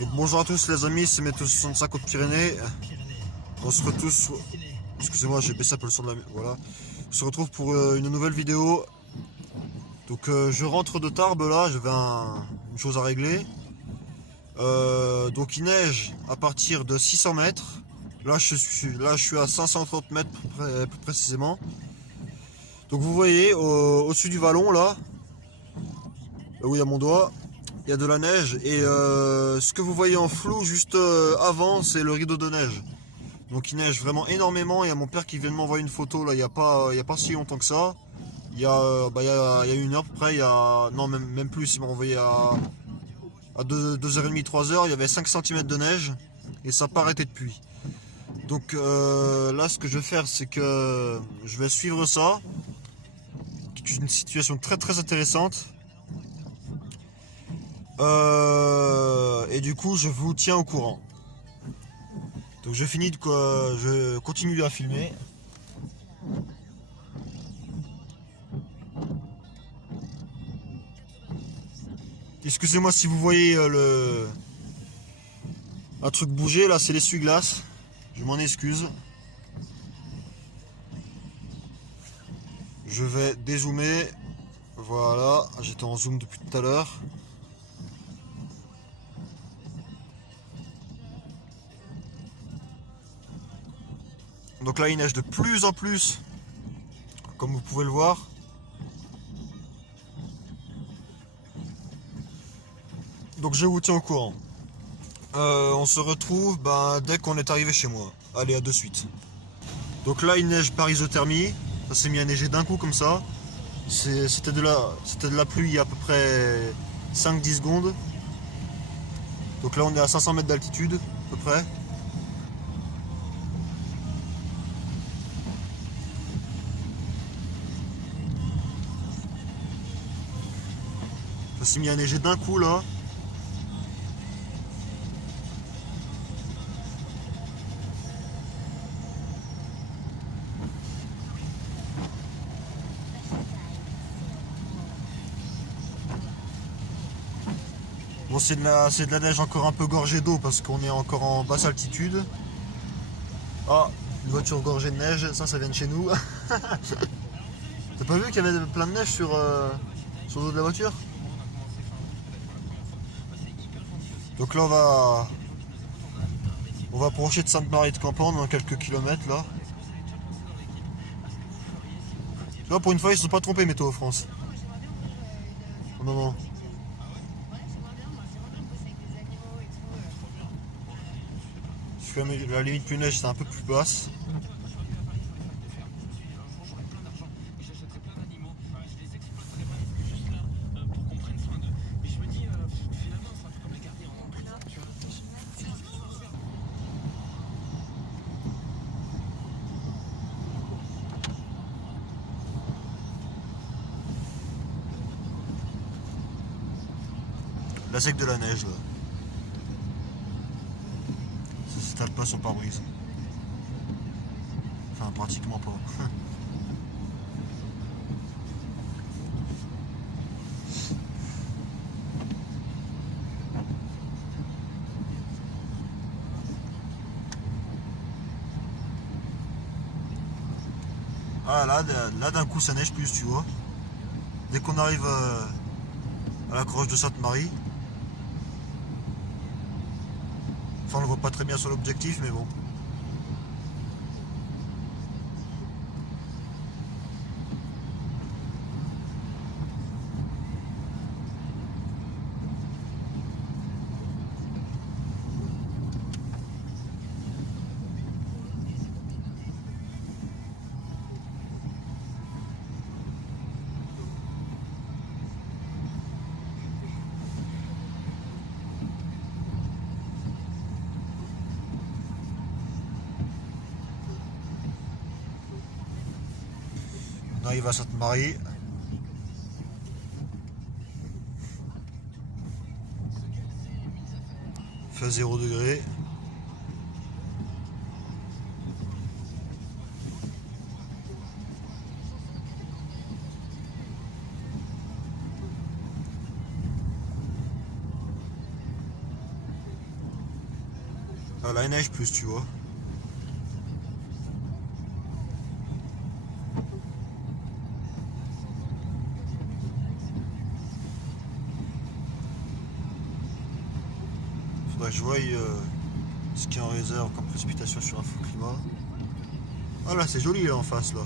Donc bonjour à tous les amis, c'est Météo65 Hautes-Pyrénées. On se retrouve sur... Excusez-moi, j'ai baissé un peu le son de la... Voilà. On se retrouve pour une nouvelle vidéo. Donc je rentre de Tarbes là, j'avais une chose à régler. Donc il neige à partir de 600 mètres. Là je suis à 530 mètres plus précisément. Donc vous voyez au-dessus du vallon là où il y a mon doigt, il y a de la neige et ce que vous voyez en flou juste avant, c'est le rideau de neige. Donc il neige vraiment énormément. Il y a mon père qui vient de m'envoyer une photo là, il y a pas si longtemps que ça. Il y a, il y a une heure à peu près, non même plus, il m'a envoyé à 2h30, 3h, il y avait 5 cm de neige et ça n'a pas arrêté depuis. Donc là ce que je vais faire, c'est que je vais suivre ça. C'est une situation très très intéressante. Et du coup je vous tiens au courant. Donc je finis de quoi, je continue à filmer. Excusez-moi si vous voyez un truc bouger là, c'est l'essuie-glace. Je m'en excuse. Je vais dézoomer. Voilà, j'étais en zoom depuis tout à l'heure. Donc là il neige de plus en plus, comme vous pouvez le voir. Donc je vous tiens au courant. On se retrouve dès qu'on est arrivé chez moi. Allez, à de suite. Donc là il neige par isothermie. Ça s'est mis à neiger d'un coup comme ça. C'était de la pluie il y a à peu près 5-10 secondes. Donc là on est à 500 mètres d'altitude à peu près. Ça s'est mis à neiger d'un coup là. Bon, c'est de la neige encore un peu gorgée d'eau parce qu'on est encore en basse altitude. Ah, une voiture gorgée de neige, ça vient de chez nous. T'as pas vu qu'il y avait plein de neige sur le dos de la voiture? Donc là on va approcher de Sainte-Marie de Campan dans quelques kilomètres là. Tu vois, pour une fois ils se sont pas trompés Météo France. Oh, non non. Parce que la limite plus neige c'est un peu plus basse. Là c'est que de la neige là. Ça s'étale pas sur pare-brise. Enfin pratiquement pas. Ah là d'un coup ça neige plus tu vois. Dès qu'on arrive à la croche de Sainte-Marie. Enfin on le voit pas très bien sur l'objectif mais bon. On arrive à Sainte-Marie. Il fait 0 degré. Ah, la neige plus, tu vois. Faudrait que je voie ce qu'il y a en réserve comme précipitation sur Infoclimat. Ah là, c'est joli là en face là.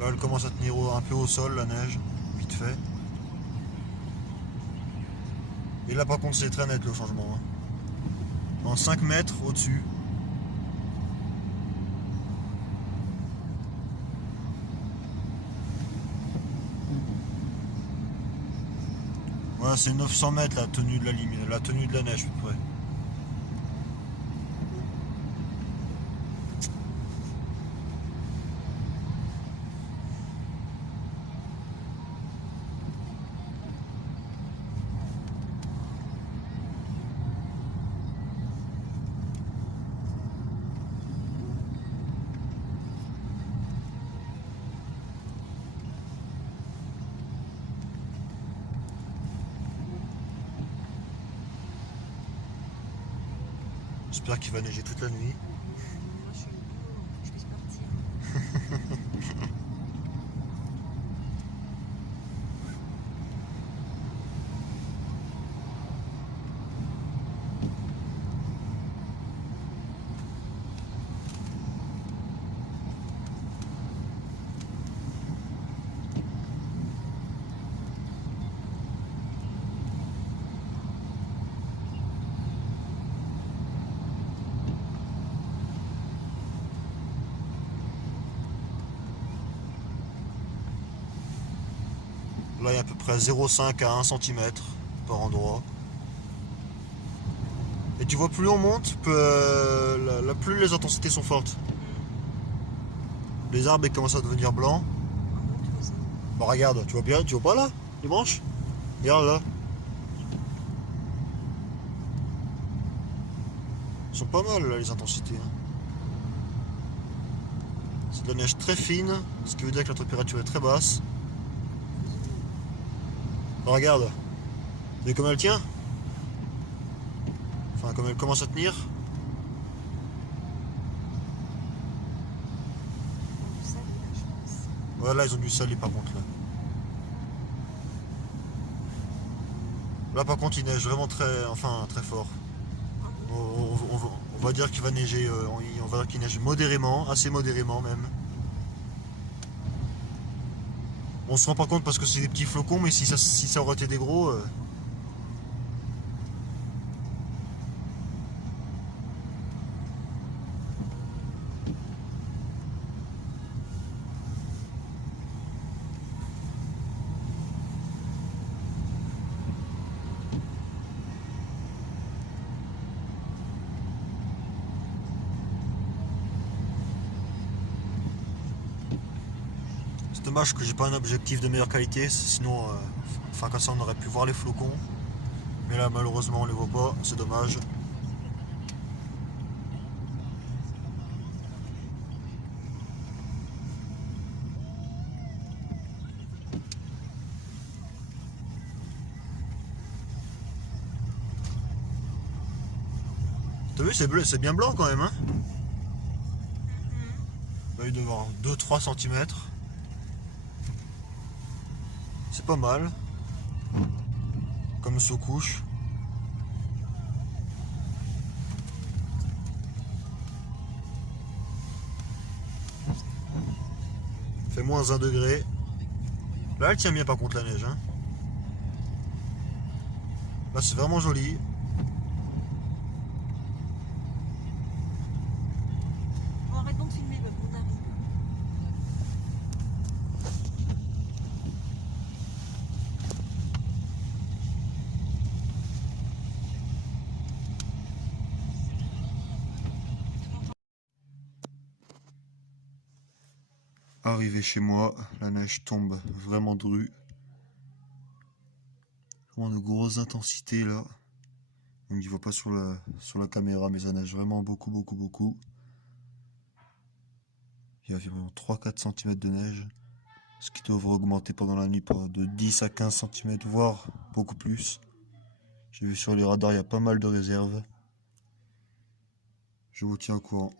Là, elle commence à tenir un peu au sol la neige, vite fait. Et là, par contre, c'est très net le changement, hein. En 5 mètres au-dessus. Voilà, c'est 900 mètres la tenue de la limite, la tenue de la neige, à peu près. J'espère qu'il va neiger toute la nuit. Moi, je suis au boulot, je vais partir. Là, il y a à peu près 0,5 à 1 cm par endroit. Et tu vois, plus on monte, plus les intensités sont fortes. Les arbres ils commencent à devenir blancs. On monte aux arbres. Bon, regarde, tu vois bien, tu vois pas là, les branches? Regarde là. Ils sont pas mal là, les intensités, hein. C'est de la neige très fine, ce qui veut dire que la température est très basse. Bon, regarde. Vous voyez comme elle tient? Enfin, comme elle commence à tenir. On du sable, là, je pense. Voilà, ils ont dû saler par contre là. Là par contre il neige vraiment très fort. On va dire qu'il va neiger, on va dire qu'il neige modérément, assez modérément même. On se rend pas compte parce que c'est des petits flocons, mais si ça aurait été des gros... C'est dommage que j'ai pas un objectif de meilleure qualité, sinon, enfin comme ça on aurait pu voir les flocons. Mais là malheureusement on les voit pas, c'est dommage. T'as vu, c'est bleu, c'est bien blanc quand même, hein. Là, il doit y avoir 2-3 cm. C'est pas mal. Comme sous-couche. Fait moins 1 degré. Là elle tient bien par contre la neige, hein. Là c'est vraiment joli. Bon, arrête donc de filmer, on arrive. Arrivé chez moi, la neige tombe vraiment drue. Vraiment de grosses intensités là. On n'y voit pas sur la caméra, mais ça neige vraiment beaucoup, beaucoup, beaucoup. Il y a environ 3-4 cm de neige, ce qui devrait augmenter pendant la nuit de 10 à 15 cm, voire beaucoup plus. J'ai vu sur les radars, il y a pas mal de réserves. Je vous tiens au courant.